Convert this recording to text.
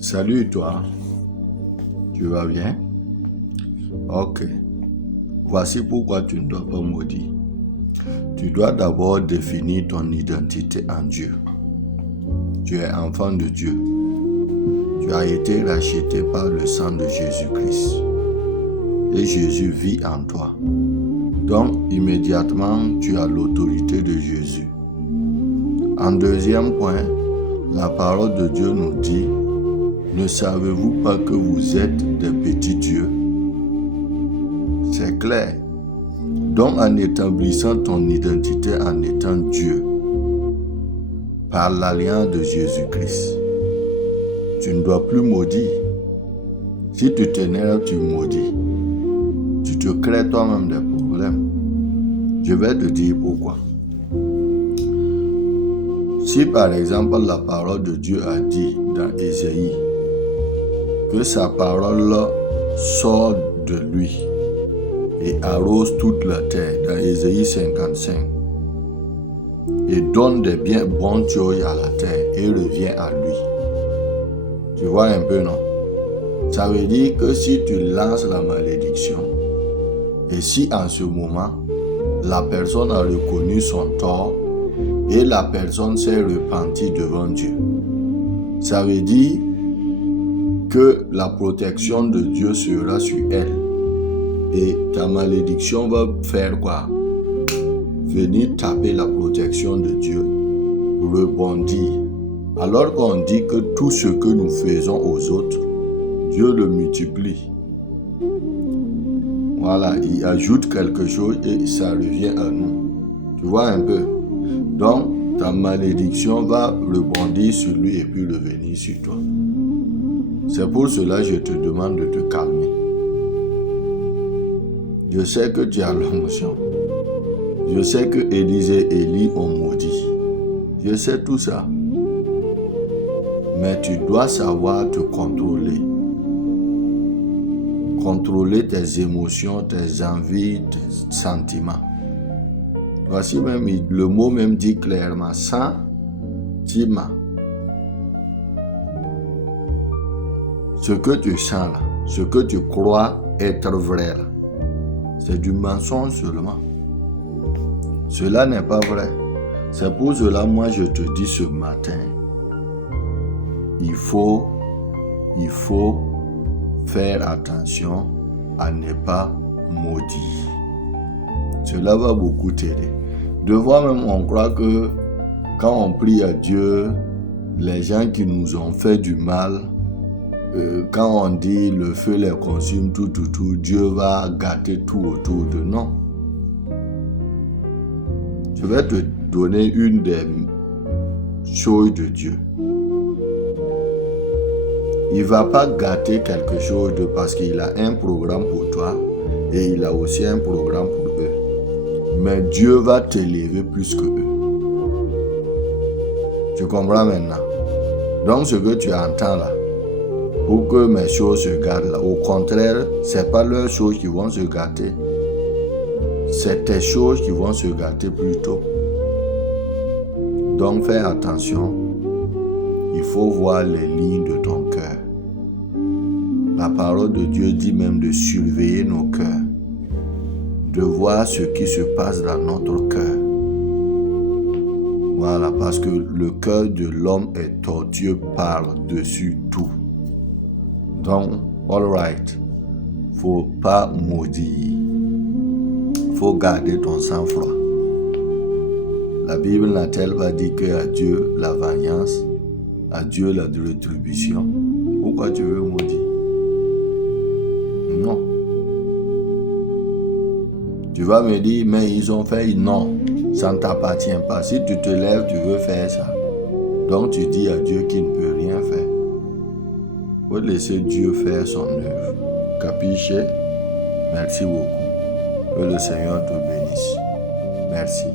Salut toi, tu vas bien? Ok, voici pourquoi tu ne dois pas maudire. Tu dois d'abord définir ton identité en Dieu. Tu es enfant de Dieu. Tu as été racheté par le sang de Jésus-Christ. Et Jésus vit en toi. Donc, immédiatement, tu as l'autorité de Jésus. En deuxième point, la parole de Dieu nous dit: ne savez-vous pas que vous êtes des petits dieux? C'est clair. Donc, en établissant ton identité en étant Dieu, par l'alliance de Jésus-Christ, tu ne dois plus maudire. Si tu t'énerves, tu maudis. Tu te crées toi-même des problèmes. Je vais te dire pourquoi. Si par exemple la parole de Dieu a dit dans Ésaïe que sa parole sort de lui et arrose toute la terre, dans Ésaïe 55, et donne des bien bonnes choses à la terre et revient à lui. Tu vois un peu, non? Ça veut dire que si tu lances la malédiction, et si en ce moment, la personne a reconnu son tort et la personne s'est repentie devant Dieu, ça veut dire que la protection de Dieu sera sur elle. Et ta malédiction va faire quoi? Venir taper la protection de Dieu, rebondir. Alors qu'on dit que tout ce que nous faisons aux autres, Dieu le multiplie. Voilà, il ajoute quelque chose et ça revient à nous. Tu vois un peu? Donc, ta malédiction va rebondir sur lui et puis revenir sur toi. C'est pour cela que je te demande de te calmer. Je sais que tu as l'émotion. Je sais que Élisée et Élie ont maudit. Je sais tout ça. Mais tu dois savoir te contrôler. Contrôler tes émotions, tes envies, tes sentiments. Voici même, le mot même dit clairement, sentiment. Ce que tu sens là, ce que tu crois être vrai là, c'est du mensonge seulement. Cela n'est pas vrai. C'est pour cela, moi, je te dis ce matin, il faut faire attention à ne pas maudire. Cela va beaucoup t'aider. De fois même, on croit que quand on prie à Dieu, les gens qui nous ont fait du mal, quand on dit le feu les consume, tout, Dieu va gâter tout autour de nous. Non. Je vais te donner une des choses de Dieu. Il ne va pas gâter quelque chose parce qu'il a un programme pour toi et il a aussi un programme pour eux. Mais Dieu va t'élever plus que eux. Tu comprends maintenant? Donc ce que tu entends là, pour que mes choses se gâtent là, au contraire, ce n'est pas leurs choses qui vont se gâter. C'est tes choses qui vont se gâter plutôt. Donc fais attention. Il faut voir les lignes de ton cœur. La parole de Dieu dit même de surveiller nos cœurs, de voir ce qui se passe dans notre cœur. Voilà, parce que le cœur de l'homme est tortueux par-dessus tout. Donc, all right, faut pas maudire. Faut garder ton sang-froid. La Bible n'a-t-elle pas dit qu'à Dieu la vengeance, à Dieu la rétribution? Pourquoi tu veux maudire? Non. Tu vas me dire, mais ils ont fait non, ça ne t'appartient pas. Si tu te lèves, tu veux faire ça. Donc tu dis à Dieu qu'il ne peut rien faire. Il faut laisser Dieu faire son œuvre. Capiche? Merci beaucoup. Que le Seigneur te bénisse. Merci.